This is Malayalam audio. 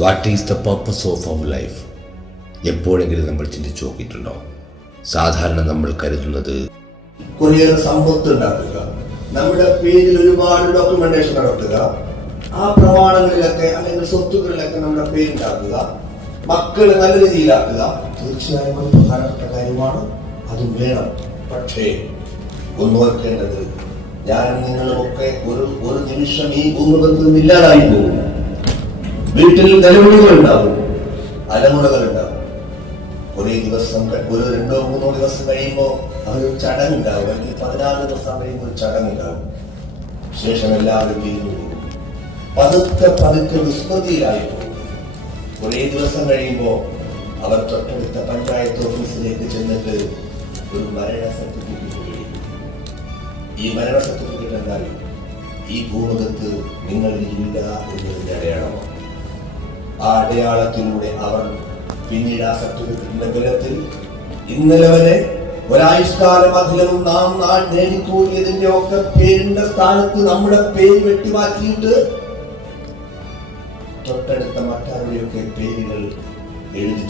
What is the purpose of our life? എപ്പോഴെങ്കിലും നമ്മൾ ചിന്തിച്ചു നോക്കിയിട്ടുണ്ടോ? സാധാരണ നമ്മൾ കരുതുന്നത് കുറേയേറെ സമ്പത്ത് ഉണ്ടാക്കുക, നമ്മുടെ പേരിൽ ഒരുപാട് ഡോക്യുമെന്റേഷൻ നടത്തുക, ആ പ്രമാണങ്ങളിലൊക്കെ അല്ലെങ്കിൽ സ്വത്തുക്കളിലൊക്കെ നമ്മുടെ പേരുണ്ടാക്കുക, മക്കളെ നല്ല രീതിയിലാക്കുക. തീർച്ചയായും ഒരു പ്രധാനപ്പെട്ട കാര്യമാണ്, അതും വേണം. പക്ഷേ ഒന്ന് ഓർക്കേണ്ടത്, ഞാനും നിങ്ങളുമൊക്കെ ഒരു നിമിഷം ഈ ഭൂമുഖത്ത് നിന്ന് ഇല്ലാതായി പോകും. വീട്ടിൽ നിലവിളികൾ ഉണ്ടാവും, അലമുറകൾ ഉണ്ടാവും. ഒരേ ദിവസം, ഒരു 2-3 ദിവസം കഴിയുമ്പോൾ അതൊരു ചടങ്ങുണ്ടാവും, അല്ലെങ്കിൽ 14 ദിവസം കഴിയുമ്പോൾ ഒരു ചടങ്ങുണ്ടാവും. ശേഷം എല്ലാവരും വീണ്ടും പോകും. പതുക്കെ വിസ്മൃതിയിലായി പോകും. ഒരേ ദിവസം കഴിയുമ്പോൾ അവർ തൊട്ടടുത്ത പഞ്ചായത്ത് ഓഫീസിലേക്ക് ചെന്നിട്ട് ഒരു മരണ സർട്ടിഫിക്കറ്റ് മേടിക്കും. ഈ മരണ സർട്ടിഫിക്കറ്റ് എന്നാൽ ഈ ഭൂമുഖത്ത് നിങ്ങൾ ഇല്ല എന്നതിന്റെ അടയാളമാണ്. ആ അടയാളത്തിലൂടെ അവർ പിന്നീട് ആ സർട്ടിഫിക്കറ്റിന്റെ ബലത്തിൽ ഇന്നലെ വരെ ഒരായുഷ്കാലം അധികവും നാം നേടിക്കൂടിയതിന്റെ ഒക്കെ പേരിന്റെ സ്ഥാനത്ത് നമ്മുടെ പേര് വെട്ടിമാറ്റിയിട്ട് തൊട്ടടുത്ത മറ്റാരുടെയൊക്കെ പേരുകൾ എഴുതി